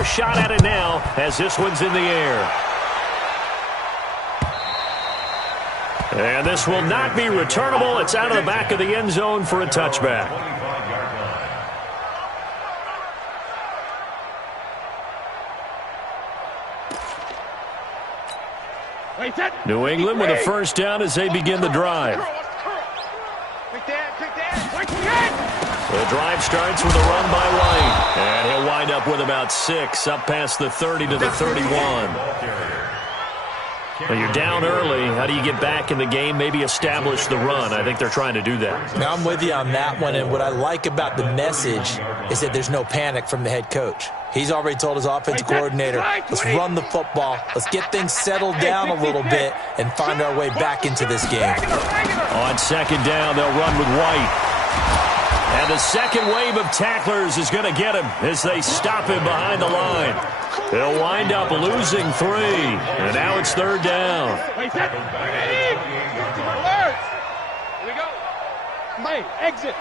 another shot at it now as this one's in the air. And this will not be returnable. It's out of the back of the end zone for a touchback. New England with a first down as they begin the drive. The drive starts with a run by White. And he'll wind up with about 6, up past the 30 to the 31. Well, you're down early. How do you get back in the game? Maybe establish the run. I think they're trying to do that. Now, I'm with you on that one, and what I like about the message is that there's no panic from the head coach. He's already told his offensive coordinator, let's run the football, let's get things settled down a little bit and find our way back into this game. On second down, they'll run with White. And the second wave of tacklers is going to get him as they stop him behind the line. They'll wind up losing 3, and now it's third down. Here we go. Hey, exit.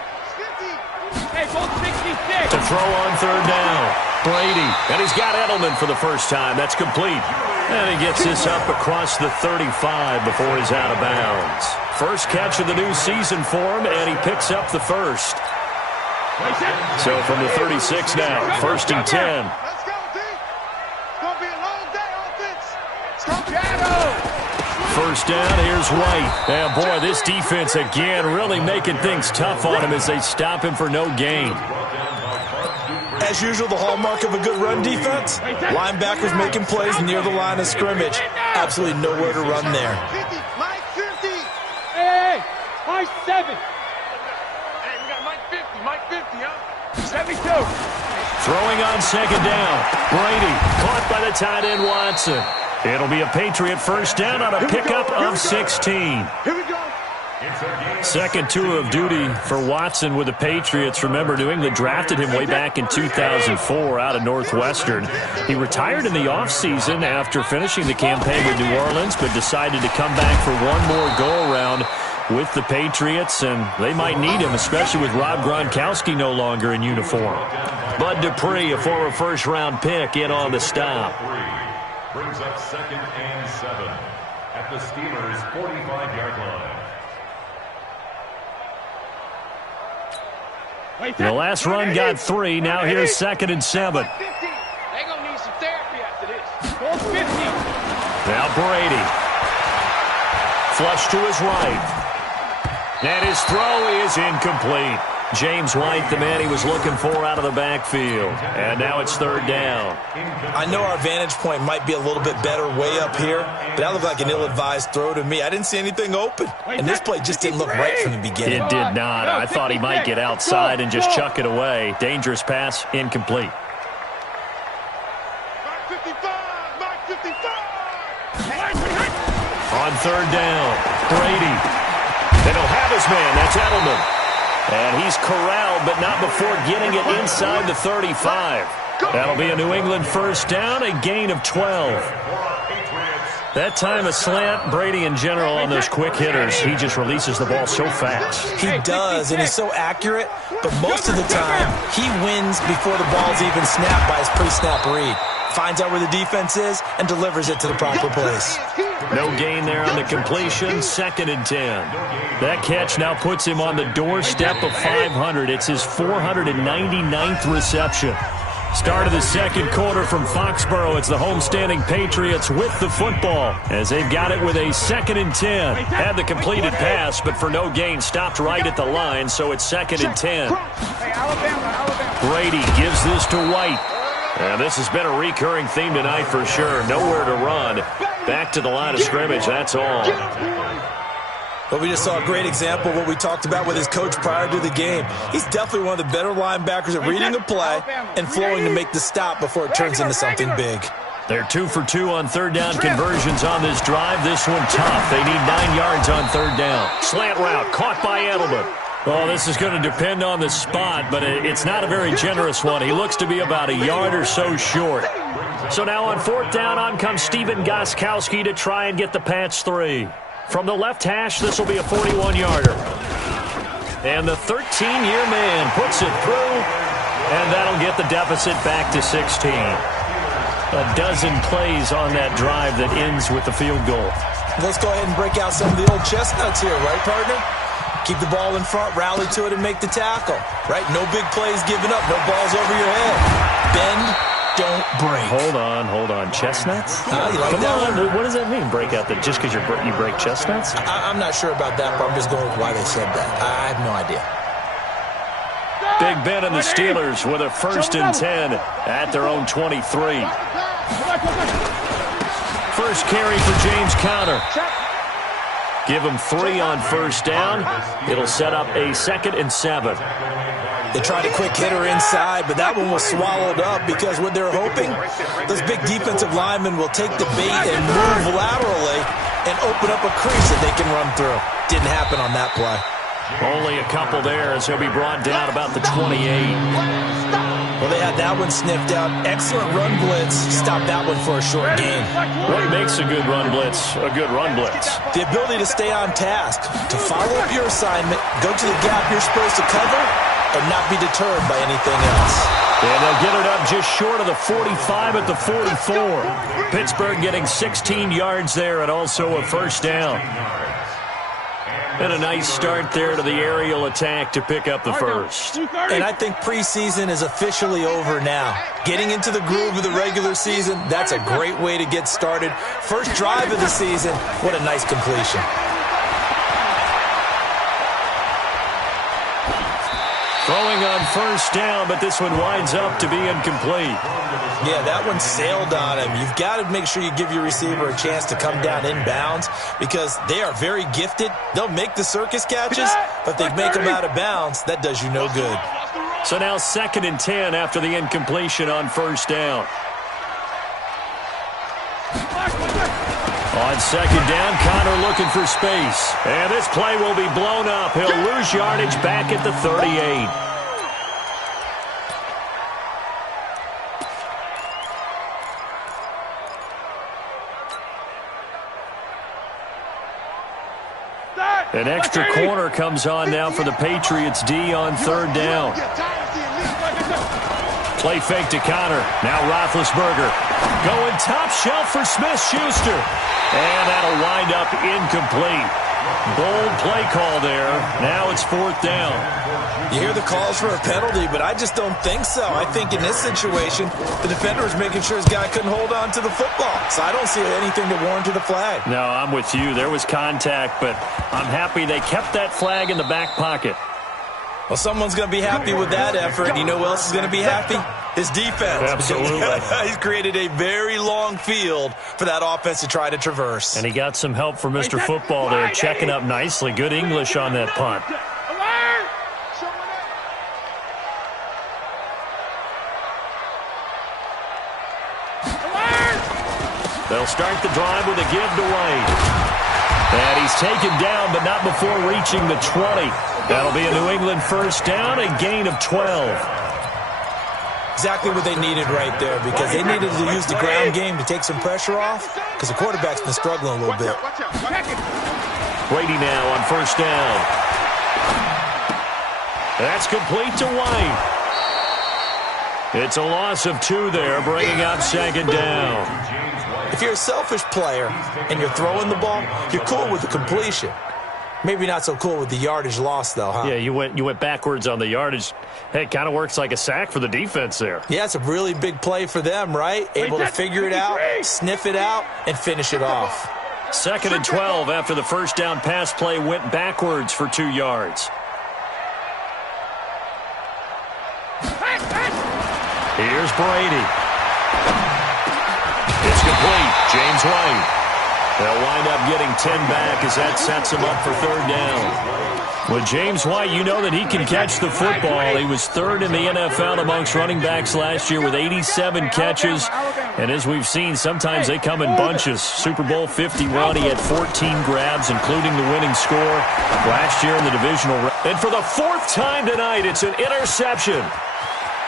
Hey, both 66. To throw on third down. Brady, and he's got Edelman for the first time. That's complete. And he gets this up across the 35 before he's out of bounds. First catch of the new season for him, and he picks up the first. So from the 36 now, first and 10. Let's go, D. It's going to be a long day, offense. First down, here's White. And boy, this defense again really making things tough on him as they stop him for no gain. As usual, the hallmark of a good run defense, linebackers making plays near the line of scrimmage. Absolutely nowhere to run there. 50, Mike 50. Hey, Mike 7. Hey, we got Mike 50, Mike 50, huh? 72. Throwing on second down. Brady caught by the tight end Watson. It'll be a Patriot first down on a pickup of 16. Here we go. Second tour of duty for Watson with the Patriots. Remember, New England drafted him way back in 2004 out of Northwestern. He retired in the offseason after finishing the campaign with New Orleans, but decided to come back for one more go-around with the Patriots, and they might need him, especially with Rob Gronkowski no longer in uniform. Bud Dupree, a former first-round pick, in on the stop. Brings up second and 7 at the Steelers' 45-yard line. The last run got 3. Now here's second and 7. They're going to need some therapy after this. 50. Now Brady. Flush to his right. And his throw is incomplete. James White, the man he was looking for out of the backfield. And now it's third down. I know our vantage point might be a little bit better way up here, but that looked like an ill-advised throw to me. I didn't see anything open, and this play just didn't look right from the beginning. It did not. I thought he might get outside and just chuck it away. Dangerous pass, incomplete. Mark 55, Mark 55. On third down, Brady. They don't have his man. That's Edelman. And he's corralled, but not before getting it inside the 35. That'll be a New England first down, a gain of 12. That time a slant. Brady in general on those quick hitters, he just releases the ball so fast. He does, and he's so accurate, but most of the time he wins before the ball's even snapped by his pre-snap read. Finds out where the defense is and delivers it to the proper place. No gain there on the completion, second and 10. That catch now puts him on the doorstep of 500. It's his 499th reception. Start of the second quarter from Foxborough. It's the homestanding Patriots with the football as they've got it with a second and 10. Had the completed pass, but for no gain, stopped right at the line, so it's second and 10. Brady gives this to White. And this has been a recurring theme tonight for sure. Nowhere to run. Back to the line of scrimmage, that's all. But we just saw a great example of what we talked about with his coach prior to the game. He's definitely one of the better linebackers at reading a play and flowing to make the stop before it turns into something big. They're 2 for 2 on third down conversions on this drive. This one tough. They need 9 yards on third down. Slant route caught by Edelman. Well, this is going to depend on the spot, but it's not a very generous one. He looks to be about a yard or so short. So now on fourth down, on comes Steven Gostkowski to try and get the Pats 3. From the left hash, this will be a 41-yarder. And the 13-year man puts it through, and that'll get the deficit back to 16. A dozen plays on that drive that ends with the field goal. Let's go ahead and break out some of the old chestnuts here, right, partner? Keep the ball in front, rally to it, and make the tackle, right? No big plays given up, no balls over your head. Bend, don't break. Hold on. Chestnuts? You like Come that on, what does that mean, break out? Just because you break chestnuts? I'm not sure about that, but I'm just going with why they said that. I have no idea. Big Ben and the Steelers with a 1st and 10 at their own 23. First carry for James Conner. Give him 3 on 1st down. It'll set up a 2nd and 7. They tried a quick hitter inside, but that one was swallowed up because what they're hoping, those big defensive linemen will take the bait and move laterally and open up a crease that they can run through. Didn't happen on that play. Only a couple there as he'll be brought down about the 28. Well, they had that one sniffed out. Excellent run blitz. Stopped that one for a short gain. What makes a good run blitz a good run blitz? The ability to stay on task, to follow up your assignment, go to the gap you're supposed to cover, and not be deterred by anything else. And they'll get it up just short of the 45 at the 44. Pittsburgh getting 16 yards there and also a 1st down. And a nice start there to the aerial attack to pick up the 1st. And I think preseason is officially over now. Getting into the groove of the regular season, that's a great way to get started. First drive of the season, what a nice completion. Throwing on 1st down, but this one winds up to be incomplete. Yeah, that one sailed on him. You've got to make sure you give your receiver a chance to come down inbounds because they are very gifted. They'll make the circus catches, but if they make them out of bounds, that does you no good. So now 2nd and 10 after the incompletion on 1st down. On 2nd down, Conner looking for space. And this play will be blown up. He'll lose yardage back at the 38. An extra corner comes on now for the Patriots D on 3rd down. Play fake to Conner. Now Roethlisberger going top shelf for Smith-Schuster. And that'll wind up incomplete. Bold play call there. Now it's 4th down. You hear the calls for a penalty, but I just don't think so. I think in this situation, the defender was making sure his guy couldn't hold on to the football. So I don't see anything to warrant the flag. No, I'm with you. There was contact, but I'm happy they kept that flag in the back pocket. Well, someone's going to be happy with that effort. You know who else is going to be happy? His defense. Absolutely. He's created a very long field for that offense to try to traverse. And he got some help from Mr. Football there, checking up nicely. Good English on that punt. They'll start the drive with a give to White. And he's taken down, but not before reaching the 20. That'll be a New England 1st down, a gain of 12. Exactly what they needed right there because they needed to use the ground game to take some pressure off because the quarterback's been struggling a little bit. Brady now on 1st down. That's complete to White. It's a loss of 2 there, bringing up 2nd down. If you're a selfish player and you're throwing the ball, you're cool with the completion. Maybe not so cool with the yardage loss, though, huh? Yeah, you went backwards on the yardage. Hey, it kind of works like a sack for the defense there. Yeah, it's a really big play for them, right? Able to figure it out, sniff it out, and finish it off. 2nd and 12 after the 1st down pass play went backwards for 2 yards. Here's Brady. It's complete. James White. They'll wind up getting 10 back as that sets him up for 3rd down. With James White, you know that he can catch the football. He was 3rd in the NFL amongst running backs last year with 87 catches. And as we've seen, sometimes they come in bunches. Super Bowl 51, he had 14 grabs, including the winning score last year in the divisional round. And for the 4th time tonight, it's an interception.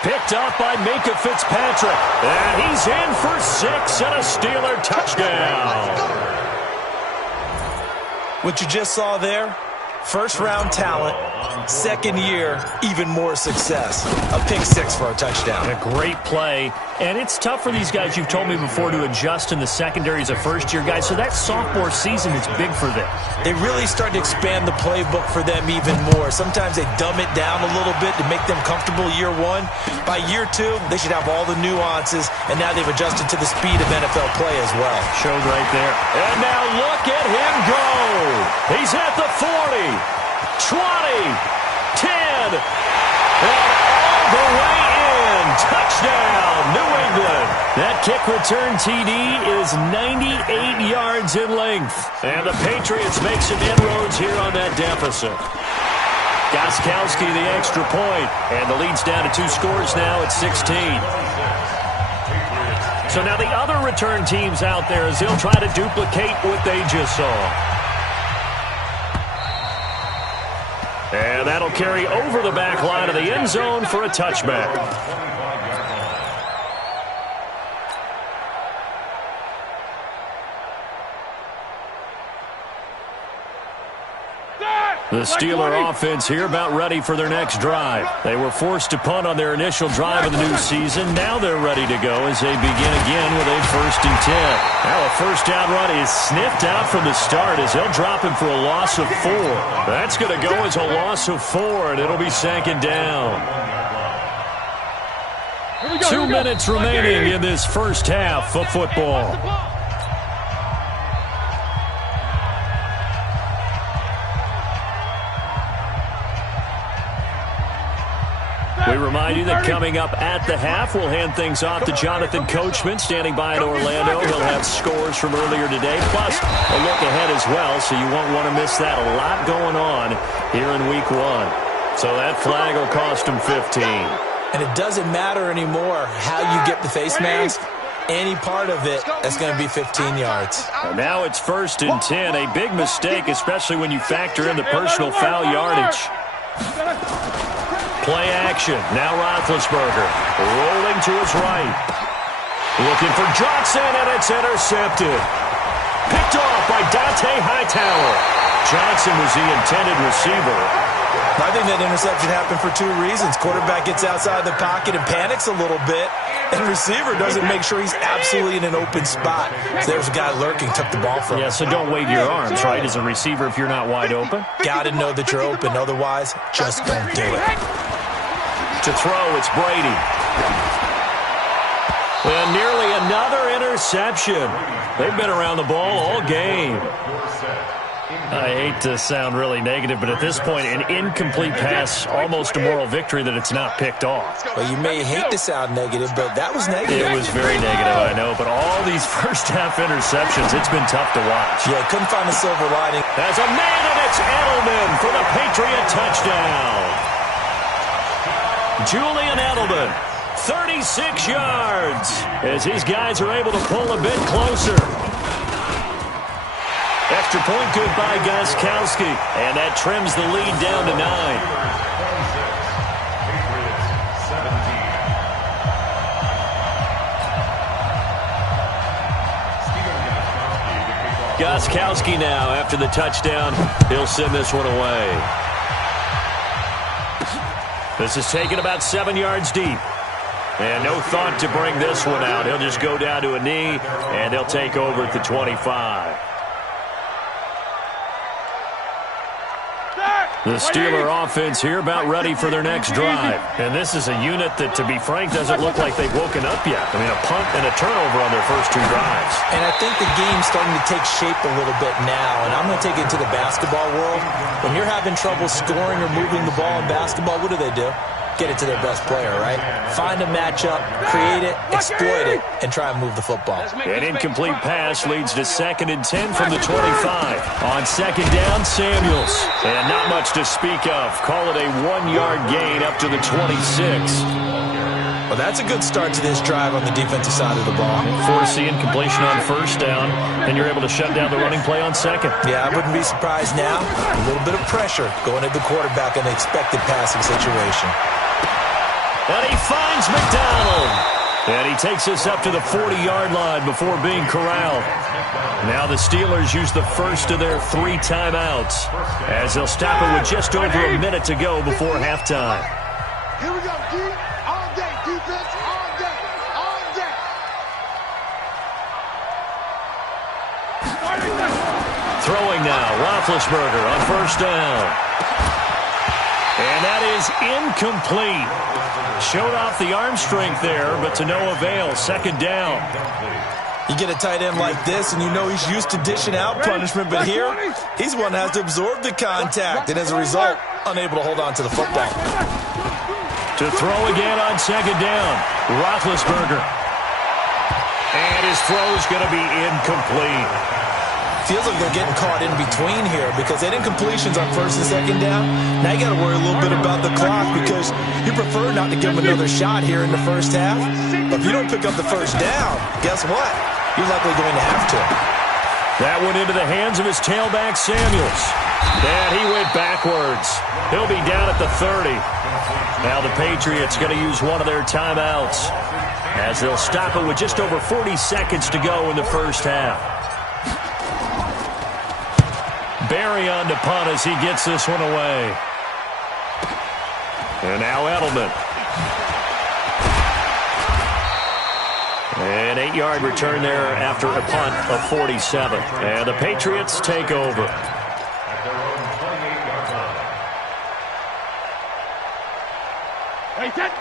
Picked up by Minka Fitzpatrick. And he's in for 6 and a Steeler touchdown. What you just saw there, First-round talent, second year, even more success. A pick six for a touchdown. A great play. And it's tough for these guys, you've told me before, to adjust in the secondary as a first-year guy. So that sophomore season is big for them. They really start to expand the playbook for them even more. Sometimes they dumb it down a little bit to make them comfortable year one. By year two, they should have all the nuances, and now they've adjusted to the speed of NFL play as well. Showed right there. And now look at him go. He's at the 40, 20, 10, and all the way in. Touchdown, New England. That kick return TD is 98 yards in length. And the Patriots make some inroads here on that deficit. Gostkowski the extra point, and the lead's down to 2 scores now at 16. So now the other return teams out there as they'll try to duplicate what they just saw. And that'll carry over the back line of the end zone for a touchback. The Steeler offense here about ready for their next drive. They were forced to punt on their initial drive of the new season. Now they're ready to go as they begin again with a 1st and 10. Now a first down run is sniffed out from the start as they'll drop him for a loss of 4. That's going to go as a loss of 4, and it'll be 2nd down. 2 minutes remaining in this first half of football. We remind you that coming up at the half, we'll hand things off to Jonathan Coachman, standing by in Orlando. He'll have scores from earlier today, plus a look ahead as well, so you won't want to miss that. A lot going on here in Week 1. So that flag will cost him 15. And it doesn't matter anymore how you get the face mask. Any part of it, that's going to be 15 yards. And now it's 1st and 10. A big mistake, especially when you factor in the personal foul yardage. Play action. Now Roethlisberger rolling to his right. Looking for Johnson, and it's intercepted. Picked off by Dante Hightower. Johnson was the intended receiver. I think that interception happened for 2 reasons. Quarterback gets outside the pocket and panics a little bit, and receiver doesn't make sure he's absolutely in an open spot. So there's a guy lurking, took the ball from him. Yeah, so don't wave your arms, right, as a receiver if you're not wide open. Got to know that you're open. Otherwise, just don't do it. To throw, it's Brady. And nearly another interception. They've been around the ball all game. I hate to sound really negative, but at this point, an incomplete pass, almost a moral victory that it's not picked off. Well, you may hate to sound negative, but that was negative. It was very negative, I know, but all these first-half interceptions, it's been tough to watch. Yeah, couldn't find the silver lining. As a man, and it's Edelman for the Patriot touchdown. Julian Edelman, 36 yards, as these guys are able to pull a bit closer. Extra point good by Gostkowski, and that trims the lead down to 9. Gostkowski now, after the touchdown, he'll send this one away. This is taken about 7 yards deep. And no thought to bring this one out. He'll just go down to a knee, and they'll take over at the 25. The Steeler offense here about ready for their next drive. And this is a unit that, to be frank, doesn't look like they've woken up yet. I mean, a punt and a turnover on their first 2 drives. And I think the game's starting to take shape a little bit now. And I'm going to take it to the basketball world. When you're having trouble scoring or moving the ball in basketball, what do? Get it to their best player, right? Find a matchup, create it, exploit it, and try and move the football. An incomplete pass leads to 2nd and 10 from the 25. On 2nd down, Samuels. And not much to speak of. Call it a 1-yard gain up to the 26. Well, that's a good start to this drive on the defensive side of the ball. Forcing completion on 1st down, and you're able to shut down the running play on 2nd. Yeah, I wouldn't be surprised now. A little bit of pressure going at the quarterback in the expected passing situation. And he finds McDonald. And he takes us up to the 40-yard line before being corralled. Now the Steelers use the first of their 3 timeouts as they'll stop it with just over a minute to go before halftime. Here we go, D. All day, defense, all day, all day. Throwing now, Roethlisberger on first down. And that is incomplete. Showed off the arm strength there, but to no avail. Second down. You get a tight end like this, and you know he's used to dishing out punishment, but here, he's one that has to absorb the contact, and as a result, unable to hold on to the football. To throw again on second down, Roethlisberger. And his throw's going to be incomplete. Feels like they're getting caught in between here because they had incompletions on first and second down. Now you got to worry a little bit about the clock because you prefer not to give them another shot here in the first half. But if you don't pick up the first down, guess what? You're likely going to have to. That went into the hands of his tailback, Samuels. And he went backwards. He'll be down at the 30. Now the Patriots going to use one of their timeouts as they'll stop it with just over 40 seconds to go in the first half. Barry on to punt as he gets this one away. And now Edelman. An 8-yard return there after a punt of 47. And the Patriots take over.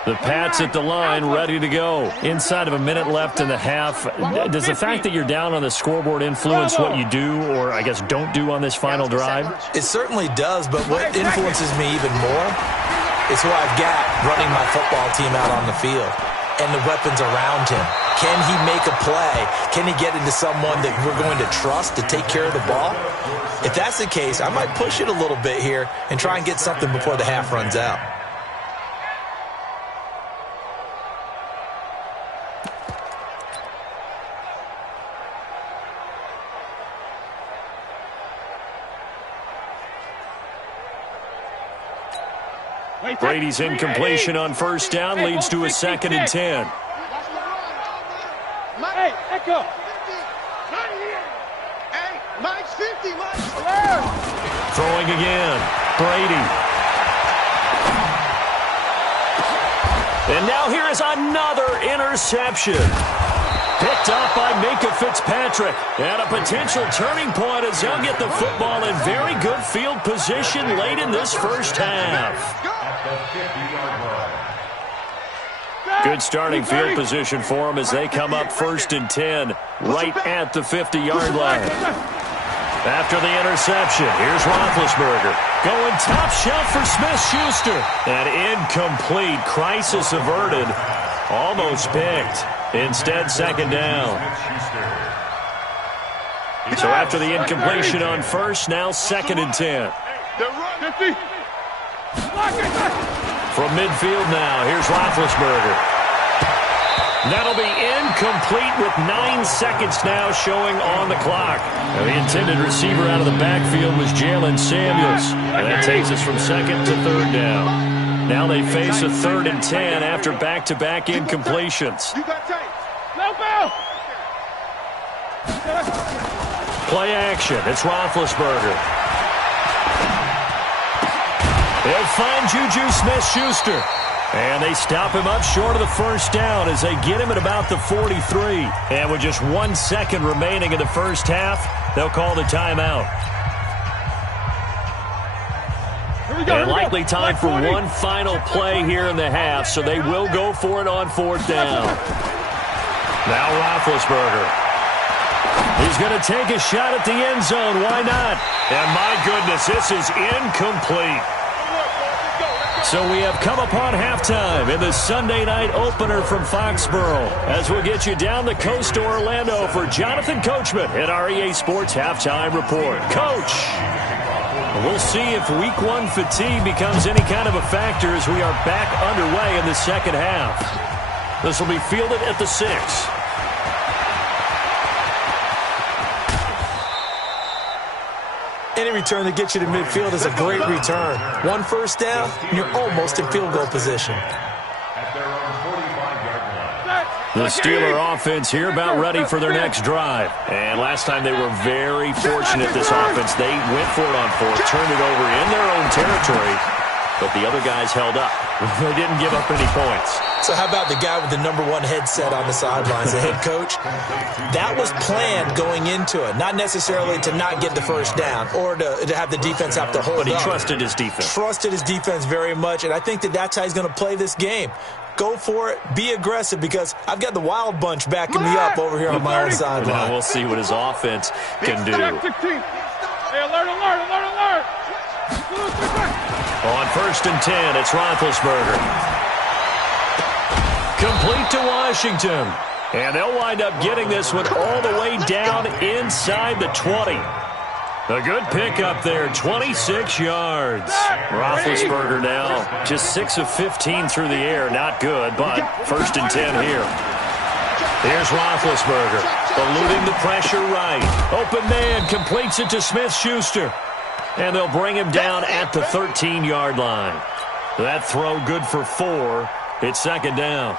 The Pats at the line, ready to go. Inside of a minute left in the half. Does the fact that you're down on the scoreboard influence what you do or, I guess, don't do on this final drive? It certainly does, but what influences me even more is who I've got running my football team out on the field and the weapons around him. Can he make a play? Can he get into someone that we're going to trust to take care of the ball? If that's the case, I might push it a little bit here and try and get something before the half runs out. Brady's incompletion on first down leads to a 2nd and 10. Hey, Echo. Hey, Mike's 50, Mike's. Throwing again. Brady. And now here is another interception. Picked up by Minka Fitzpatrick. And a potential turning point as they'll get the football in very good field position late in this first half. Good starting field position for them as they come up 1st and 10 right at the 50-yard line. After the interception, here's Roethlisberger. Going top shelf for Smith-Schuster. An incomplete, crisis averted. Almost picked. Instead, 2nd down. So after the incompletion on first, now 2nd and 10. From midfield now, here's Roethlisberger. That'll be incomplete with 9 seconds now showing on the clock. Now the intended receiver out of the backfield was Jalen Samuels. And that takes us from 2nd to 3rd down. Now they face a 3rd and 10 after back-to-back incompletions. Play action. It's Roethlisberger. They'll find Juju Smith-Schuster. And they stop him up short of the first down as they get him at about the 43. And with just 1 second remaining in the first half, they'll call the timeout. And likely time for one final play here in the half, so they will go for it on 4th down. Now Roethlisberger. He's going to take a shot at the end zone. Why not? And my goodness, this is incomplete. So we have come upon halftime in the Sunday night opener from Foxborough as we'll get you down the coast to Orlando for Jonathan Coachman at our EA Sports Halftime Report. Coach, we'll see if Week 1 fatigue becomes any kind of a factor as we are back underway in the second half. This will be fielded at the 6. Any return that gets you to midfield is a great return. 1 first down, and you're almost in field goal position. The The Steeler offense here about ready for their next drive. And last time they were very fortunate, this offense. They went for it on fourth, turned it over in their own territory, but the other guys held up. They didn't give up any points. So how about the guy with the #1 headset on the sidelines, the head coach? That was planned going into it, not necessarily to not get the first down or to have the defense have to hold up. But he trusted his defense. Trusted his defense very much, and I think that's how he's going to play this game. Go for it. Be aggressive, because I've got the wild bunch backing me up over here on my own sideline. Now we'll see what his offense can do. Hey, alert, alert, alert, alert. On 1st and 10, it's Roethlisberger. Complete to Washington. And they'll wind up getting this one all the way down inside the 20. A good pickup there, 26 yards. Roethlisberger now just 6 of 15 through the air. Not good, but 1st and 10 here. Here's Roethlisberger, eluding the pressure right. Open man, completes it to Smith-Schuster. And they'll bring him down at the 13-yard line. That throw good for 4. It's 2nd down.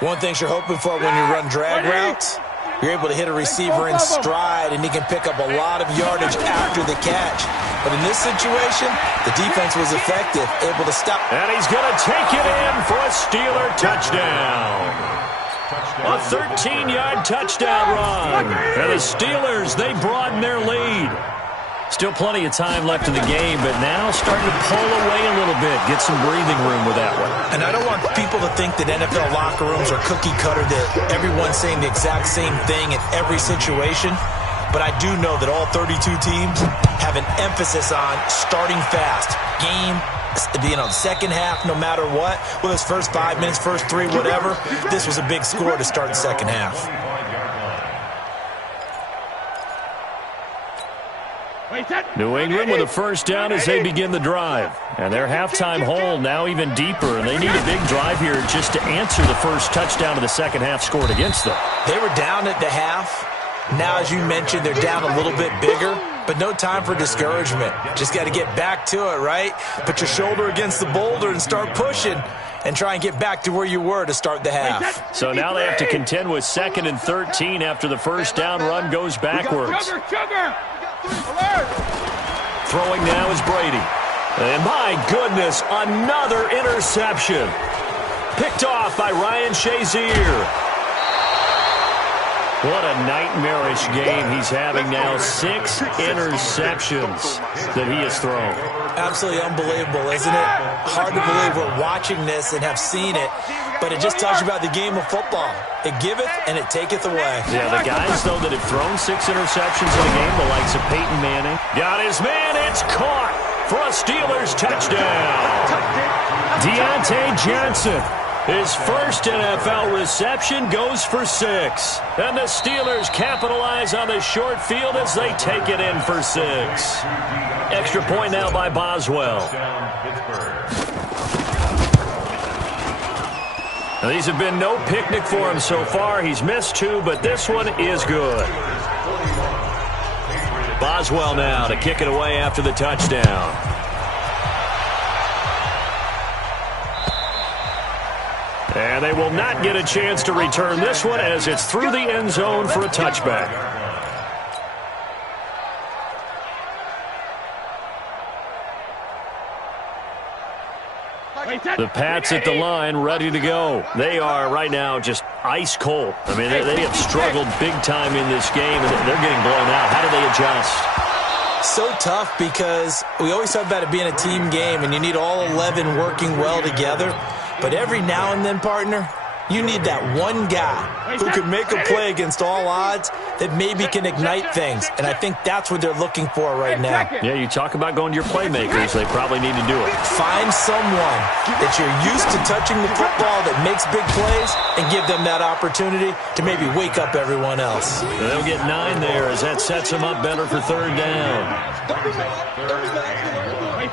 One thing you're hoping for when you run drag routes, you're able to hit a receiver in stride, and he can pick up a lot of yardage after the catch. But in this situation, the defense was effective, able to stop. And he's going to take it in for a Steeler touchdown. A 13-yard touchdown run. And the Steelers, they broaden their lead. Still plenty of time left in the game, but now starting to pull away a little bit, get some breathing room with that one. And I don't want people to think that NFL locker rooms are cookie cutter, that everyone's saying the exact same thing in every situation. But I do know that all 32 teams have an emphasis on starting fast. Game, second half, no matter what. Whether it's first 5 minutes, first 3, whatever. This was a big score to start the second half. New England with a 1st down as they begin the drive. And their halftime hole now even deeper, and they need a big drive here just to answer the first touchdown of the second half scored against them. They were down at the half. Now, as you mentioned, they're down a little bit bigger, but no time for discouragement. Just got to get back to it, right? Put your shoulder against the boulder and start pushing and try and get back to where you were to start the half. So now they have to contend with 2nd and 13 after the first down run goes backwards. Throwing now is Brady. And my goodness, another interception. Picked off by Ryan Shazier. What a nightmarish game he's having now. 6 interceptions that he has thrown. Absolutely unbelievable, isn't it? Hard to believe we're watching this and have seen it, but it just tells you about the game of football. It giveth and it taketh away. Yeah, the guys, though, that have thrown 6 interceptions in a game, the likes of Peyton Manning. Got his man, it's caught for a Steelers touchdown. Deontay Johnson. His first NFL reception goes for 6. And the Steelers capitalize on the short field as they take it in for 6. Extra point now by Boswell. Now, these have been no picnic for him so far. He's missed 2, but this one is good. Boswell now to kick it away after the touchdown. And they will not get a chance to return this one as it's through the end zone for a touchback. The Pats at the line, ready to go. They are right now just ice cold. I mean, they have struggled big time in this game, and they're getting blown out. How do they adjust? So tough, because we always talk about it being a team game, and you need all 11 working well together. But every now and then, partner, you need that one guy who can make a play against all odds that maybe can ignite things. And I think that's what they're looking for right now. Yeah, you talk about going to your playmakers. They probably need to do it. Find someone that you're used to touching the football that makes big plays and give them that opportunity to maybe wake up everyone else. They'll get 9 there as that sets them up better for 3rd down.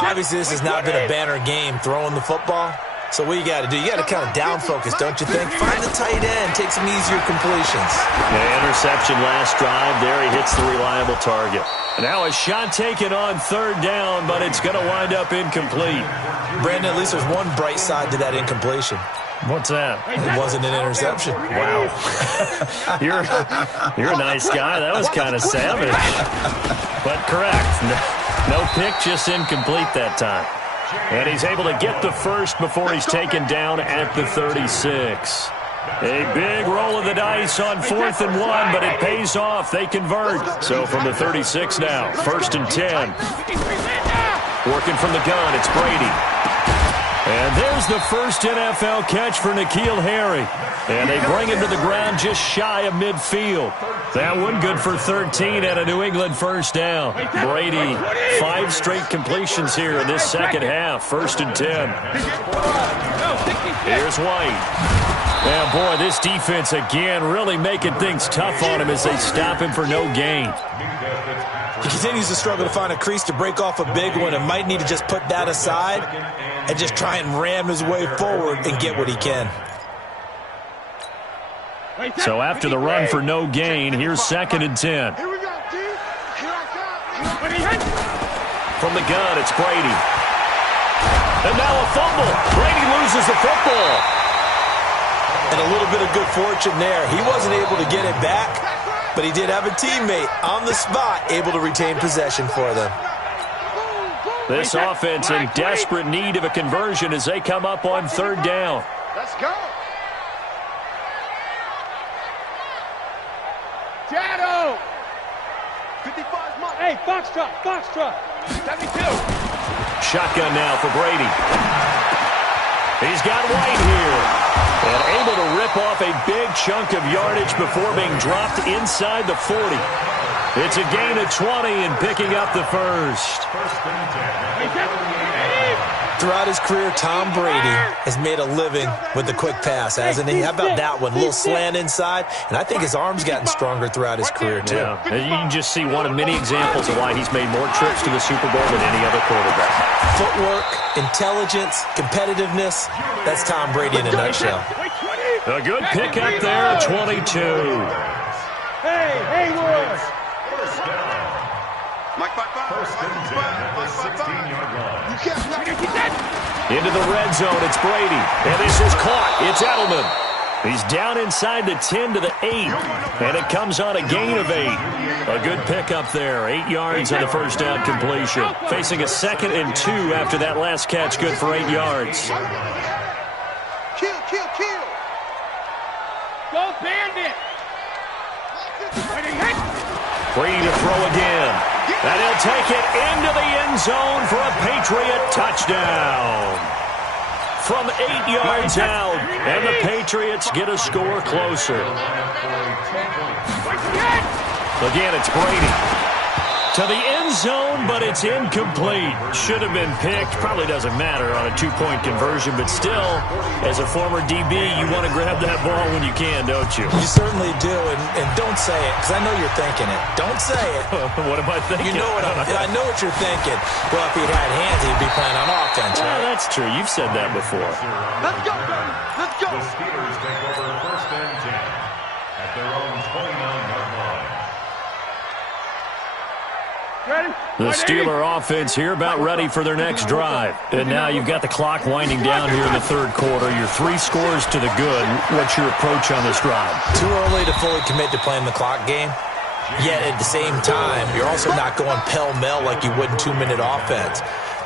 Obviously, this has not been a banner game throwing the football. So what you got to do, you got to kind of down focus, don't you think? Find the tight end, take some easier completions. Yeah, interception last drive. There he hits the reliable target. Now a shot taken on 3rd down, but it's going to wind up incomplete. Brandon, at least there's one bright side to that incompletion. What's that? It wasn't an interception. Wow. You're a nice guy. That was kind of savage. But correct. No pick, just incomplete that time. And he's able to get the first before he's taken down at the 36. A big roll of the dice on 4th and 1, but it pays off. They convert. So from the 36 now, 1st and 10. Working from the gun, it's Brady. And there's the first NFL catch for N'Keal Harry. And they bring him to the ground just shy of midfield. That one good for 13 and a New England first down. Brady, 5 straight completions here in this second half. 1st and 10. Here's White. And, boy, this defense again really making things tough on him as they stop him for no gain. He continues to struggle to find a crease to break off a big one and might need to just put that aside and just try and ram his way forward and get what he can. So after the run for no gain, here's 2nd and 10. From the gun, it's Brady. And now a fumble. Brady loses the football. And a little bit of good fortune there. He wasn't able to get it back, but he did have a teammate on the spot able to retain possession for them. This offense in desperate need of a conversion as they come up on 3rd down. Let's go. Shadow. 55's mark. Hey, Foxtrot. 72. Shotgun now for Brady. He's got White here. And able to rip off a big chunk of yardage before being dropped inside the 40. It's a gain of 20 and picking up the first. Throughout his career, Tom Brady has made a living with the quick pass, hasn't he? How about that one? A little slant inside, and I think his arm's gotten stronger throughout his career, too. Yeah. And you can just see one of many examples of why he's made more trips to the Super Bowl than any other quarterback. Footwork, intelligence, competitiveness, that's Tom Brady in a nutshell. A good pick up there, 22. Hey, Haywood. Into the red zone, it's Brady. And this is caught. It's Edelman. He's down inside the 10 to the 8. And it comes on a gain of 8. A good pickup there. 8 yards on the first down completion. Facing a 2nd and 2 after that last catch. Good for 8 yards. Kill. Go Bandit. Brady to throw again. And he'll take it into the end zone for a Patriot touchdown. From 8 yards out, and the Patriots get a score closer. Again, it's Brady. To the end zone, but it's incomplete. Should have been picked. Probably doesn't matter on a 2-point conversion, but still, as a former DB, you want to grab that ball when you can, don't you? You certainly do, and don't say it, because I know you're thinking it. Don't say it. What am I thinking? You know I know what you're thinking. Well, if he'd had hands, he'd be playing on offense, right? Well, that's true. You've said that before. Let's go. The Steelers take over 1st and 10 at their own 29-yard line. The Steeler offense here about ready for their next drive. And now you've got the clock winding down here in the 3rd quarter. You're 3 scores to the good. What's your approach on this drive? Too early to fully commit to playing the clock game. Yet at the same time, you're also not going pell-mell like you would in 2-minute offense.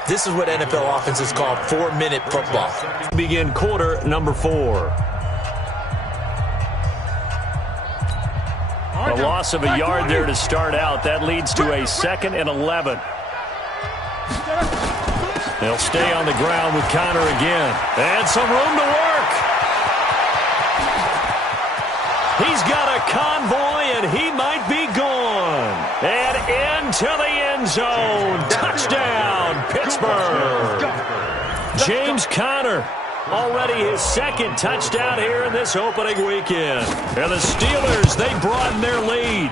This is what NFL offenses call 4-minute football. Begin quarter number 4. A loss of a yard there to start out. That leads to a 2nd and 11. They'll stay on the ground with Connor again. And some room to work. He's got a convoy, and he might be gone. And into the end zone. Touchdown, Pittsburgh. James Conner. Already his 2nd touchdown here in this opening weekend. And the Steelers, they broaden their lead.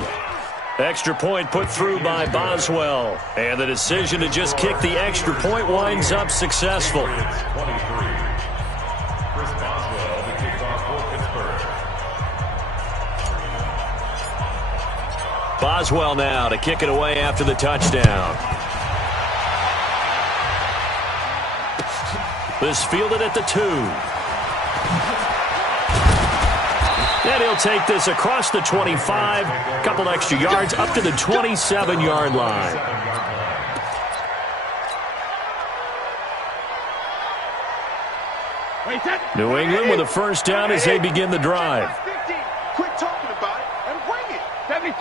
Extra point put through by Boswell. And the decision to just kick the extra point winds up successful. Boswell now to kick it away after the touchdown. This fielded at the 2. And he'll take this across the 25, a couple extra yards up to the 27-yard line. New England with a first down as they begin the drive. Quit talking about it and bring it. 72.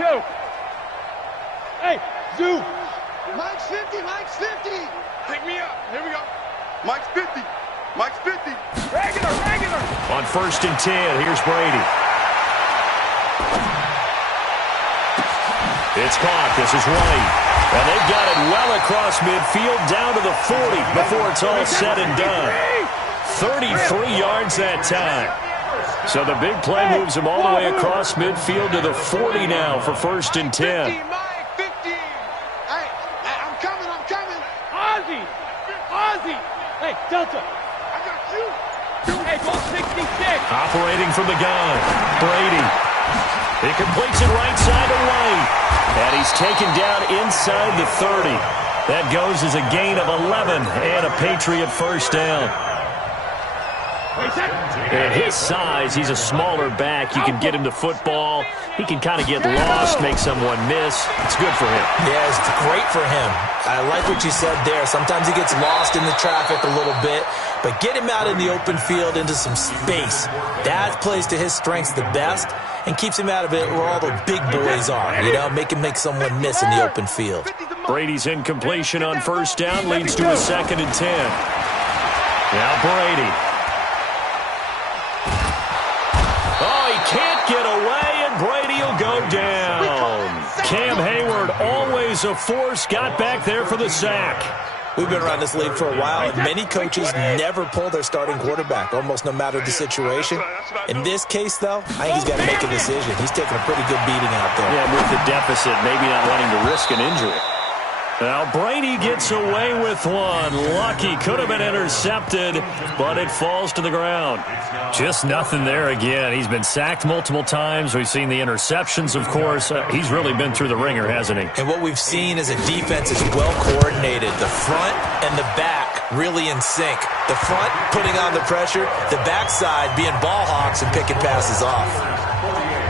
Hey, Zoo. Mike's 50, Mike's 50. Pick me up. Here we go. Mike's 50. Mike's 50. Regular. On first and 10, here's Brady. It's caught. This is White. And they've got it well across midfield down to the 40 before it's all said and done. 33 yards that time. So the big play moves him all the way across midfield to the 40 now for first and 10. 50, Mike, 50. Hey, I'm coming. Ozzy. Hey, Delta. I got you. Hey, go 66. Operating from the gun. Brady. He completes it right side to White. And he's taken down inside the 30. That goes as a gain of 11 and a Patriot first down. At his size, he's a smaller back. You can get him the football. He can kind of get lost, make someone miss. It's good for him. Yeah, it's great for him. I like what you said there. Sometimes he gets lost in the traffic a little bit, but get him out in the open field into some space. That plays to his strengths the best and keeps him out of it where all the big boys are. You know, make him make someone miss in the open field. Brady's incompletion on first down leads to a second and 10. Now Brady. Can't get away, and Brady will go down. Cam Hayward, always a force, got back there for the sack. We've been around this league for a while, and many coaches never pull their starting quarterback, almost no matter the situation. In this case, though, I think he's got to make a decision. He's taking a pretty good beating out there. Yeah, with the deficit, maybe not wanting to risk an injury. Now Brady gets away with one. Lucky, could have been intercepted, but it falls to the ground. Just nothing there again. He's been sacked multiple times. We've seen the interceptions, of course. He's really been through the ringer, hasn't he? And what we've seen is a defense is well coordinated. The front and the back really in sync. The front putting on the pressure, the backside being ball hawks and picking passes off.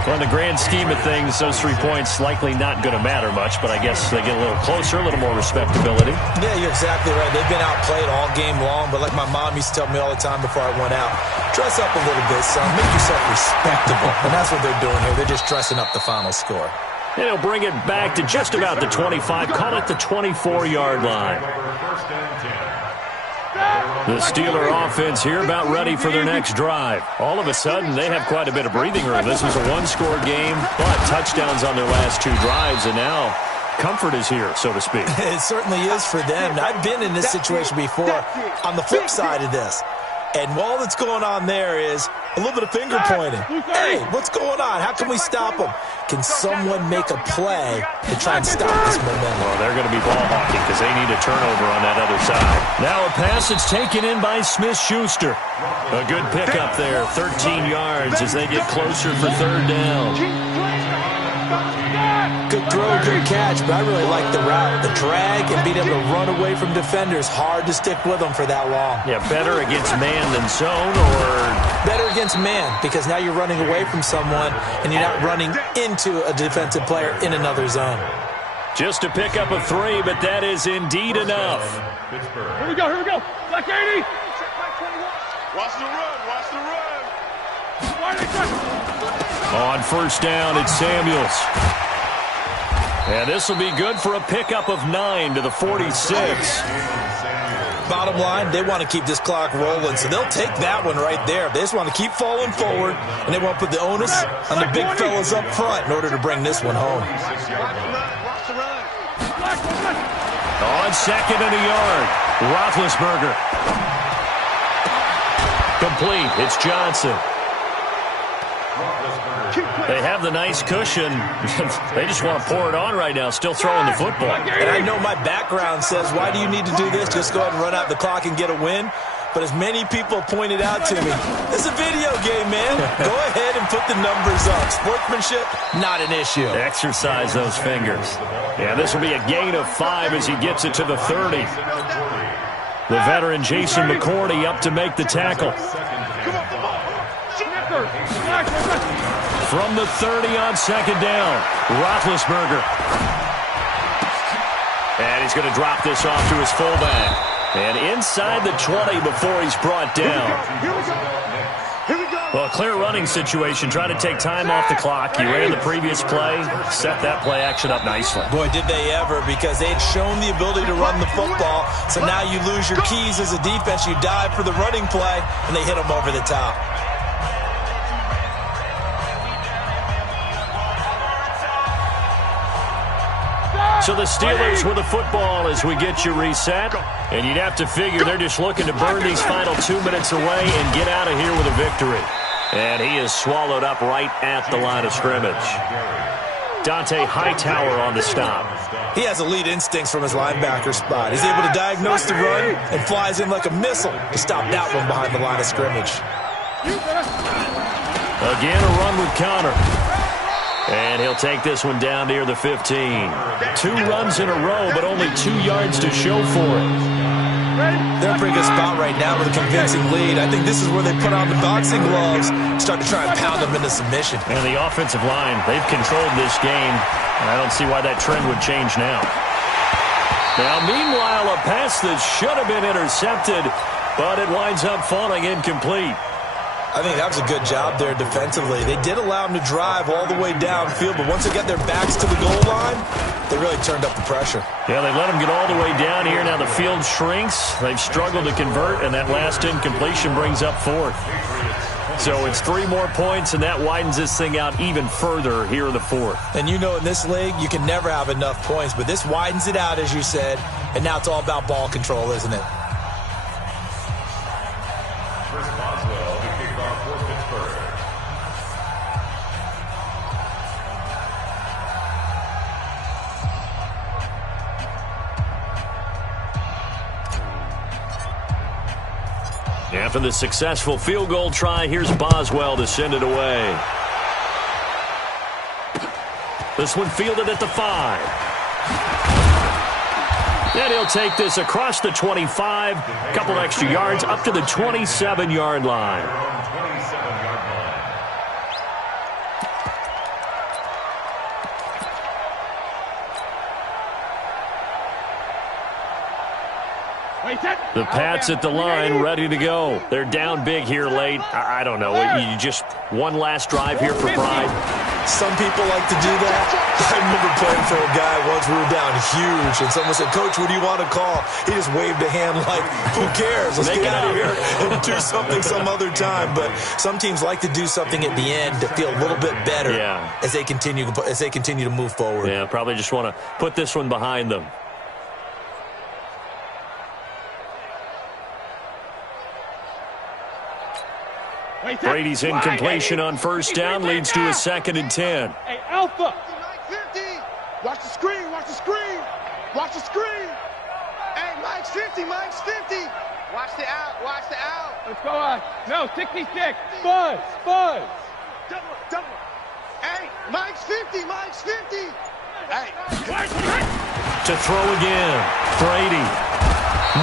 Well, in the grand scheme of things, those 3 points likely not going to matter much, but I guess they get a little closer, a little more respectability. Yeah, you're exactly right. They've been outplayed all game long, but like my mom used to tell me all the time before I went out, dress up a little bit, son. Make yourself respectable. And that's what they're doing here. They're just dressing up the final score. And he'll bring it back to just about the 25, call it the 24-yard line. The Steeler offense here about ready for their next drive. All of a sudden, they have quite a bit of breathing room. This was a one-score game, but touchdowns on their last 2 drives, and now comfort is here, so to speak. It certainly is for them. I've been in this situation before on the flip side of this. And all that's going on there is a little bit of finger pointing. Hey, what's going on? How can we stop them? Can someone make a play to try and stop this momentum? Well, they're going to be ball hawking because they need a turnover on that other side. Now a pass that's taken in by Smith-Schuster. A good pickup there, 13 yards as they get closer for third down. Good throw, good catch, but I really like the route. The drag and being able to run away from defenders, hard to stick with them for that long. Yeah, better against man than zone, or better against man, because now you're running away from someone and you're not running into a defensive player in another zone. Just a pickup of 3, but that is indeed enough. Here we go. Black 80. Watch the run. On first down, it's Samuels. And this will be good for a pickup of 9 to the 46. Bottom line, they want to keep this clock rolling, so they'll take that one right there. They just want to keep falling forward, and they want to put the onus on the big fellas up front in order to bring this one home. On second and a yard, Roethlisberger. Complete. It's Johnson. They have the nice cushion. They just want to pour it on right now, still throwing the football. And I know my background says, why do you need to do this? Just go ahead and run out the clock and get a win. But as many people pointed out to me, it's a video game, man. Go ahead and put the numbers up. Sportsmanship, not an issue. Exercise those fingers. Yeah, this will be a gain of 5 as he gets it to the 30. The veteran Jason McCourty up to make the tackle. From the 30 on second down, Roethlisberger. And he's going to drop this off to his fullback. And inside the 20 before he's brought down. Here we go. Here we go. Well, a clear running situation. Try to take time off the clock. You ran the previous play, set that play action up nicely. Boy, did they ever, because they had shown the ability to run the football. So now you lose your keys as a defense. You dive for the running play, and they hit them over the top. So the Steelers with the football as we get you reset. And you'd have to figure they're just looking to burn these final 2 minutes away and get out of here with a victory. And he is swallowed up right at the line of scrimmage. Dante Hightower on the stop. He has elite instincts from his linebacker spot. He's able to diagnose the run and flies in like a missile to stop that one behind the line of scrimmage. Again, a run with Connor. And he'll take this one down near the 15. 2 runs in a row, but only 2 yards to show for it. They're in a pretty good spot right now with a convincing lead. I think this is where they put on the boxing gloves, start to try and pound them into submission. And the offensive line, they've controlled this game. And I don't see why that trend would change now. Now, meanwhile, a pass that should have been intercepted, but it winds up falling incomplete. I think that was a good job there defensively. They did allow them to drive all the way downfield, but once they got their backs to the goal line, they really turned up the pressure. Yeah, they let them get all the way down here. Now the field shrinks. They've struggled to convert, and that last incompletion brings up 4th. So it's 3 more points, and that widens this thing out even further here in the 4th. And you know in this league, you can never have enough points, but this widens it out, as you said, and now it's all about ball control, isn't it? After the successful field goal try, here's Boswell to send it away. This one fielded at the 5. And he'll take this across the 25, a couple extra yards up to the 27-yard line. The Pats at the line, ready to go. They're down big here late. I don't know. You just one last drive here for pride. Some people like to do that. I remember playing for a guy once. We were down huge, and someone said, "Coach, what do you want to call?" He just waved a hand like, "Who cares? Let's get out of here and do something some other time." But some teams like to do something at the end to feel a little bit better as they continue to move forward. Yeah, probably just want to put this one behind them. Brady's incompletion on first down leads to a 2nd and 10. Hey, Alpha. Watch the screen. Watch the screen. Watch the screen. Hey, Mike's 50. Mike's 50. Watch the out. Watch the out. Let's go on. No, 66. Buzz. Buzz. Double. Hey, Mike's 50. Mike's 50. Hey. To throw again. Brady.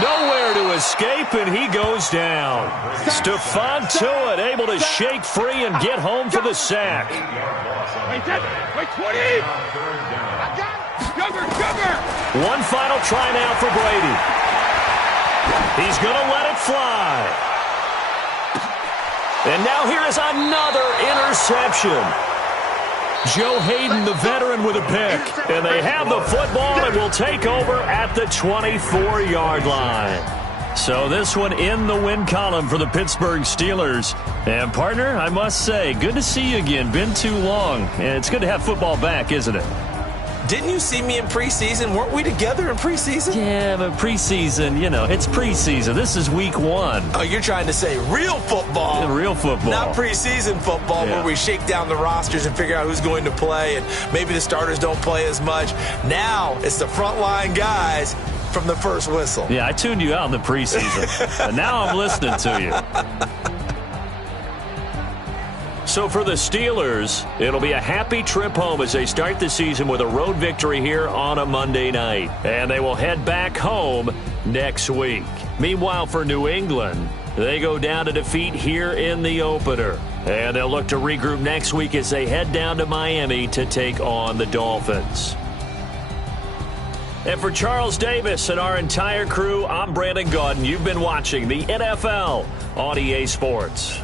Nowhere to escape, and he goes down. Stephon Tuitt able to shake free and get home for the sack. Wait, 20. I got it. Sugar. One final try now for Brady. He's going to let it fly. And now here is another interception. Joe Hayden, the veteran, with a pick. And they have the football and will take over at the 24-yard line. So this one in the win column for the Pittsburgh Steelers. And, partner, I must say, good to see you again. Been too long. And it's good to have football back, isn't it? Didn't you see me in preseason? Weren't we together in preseason? Yeah, but preseason, it's preseason. This is week 1. Oh, you're trying to say real football. Yeah, real football. Not preseason football where we shake down the rosters and figure out who's going to play, and maybe the starters don't play as much. Now it's the frontline guys from the first whistle. Yeah, I tuned you out in the preseason. And now I'm listening to you. So for the Steelers, it'll be a happy trip home as they start the season with a road victory here on a Monday night. And they will head back home next week. Meanwhile, for New England, They go down to defeat here in the opener. And they'll look to regroup next week as they head down to Miami to take on the Dolphins. And for Charles Davis and our entire crew, I'm Brandon Gaudin. You've been watching the NFL on EA Sports.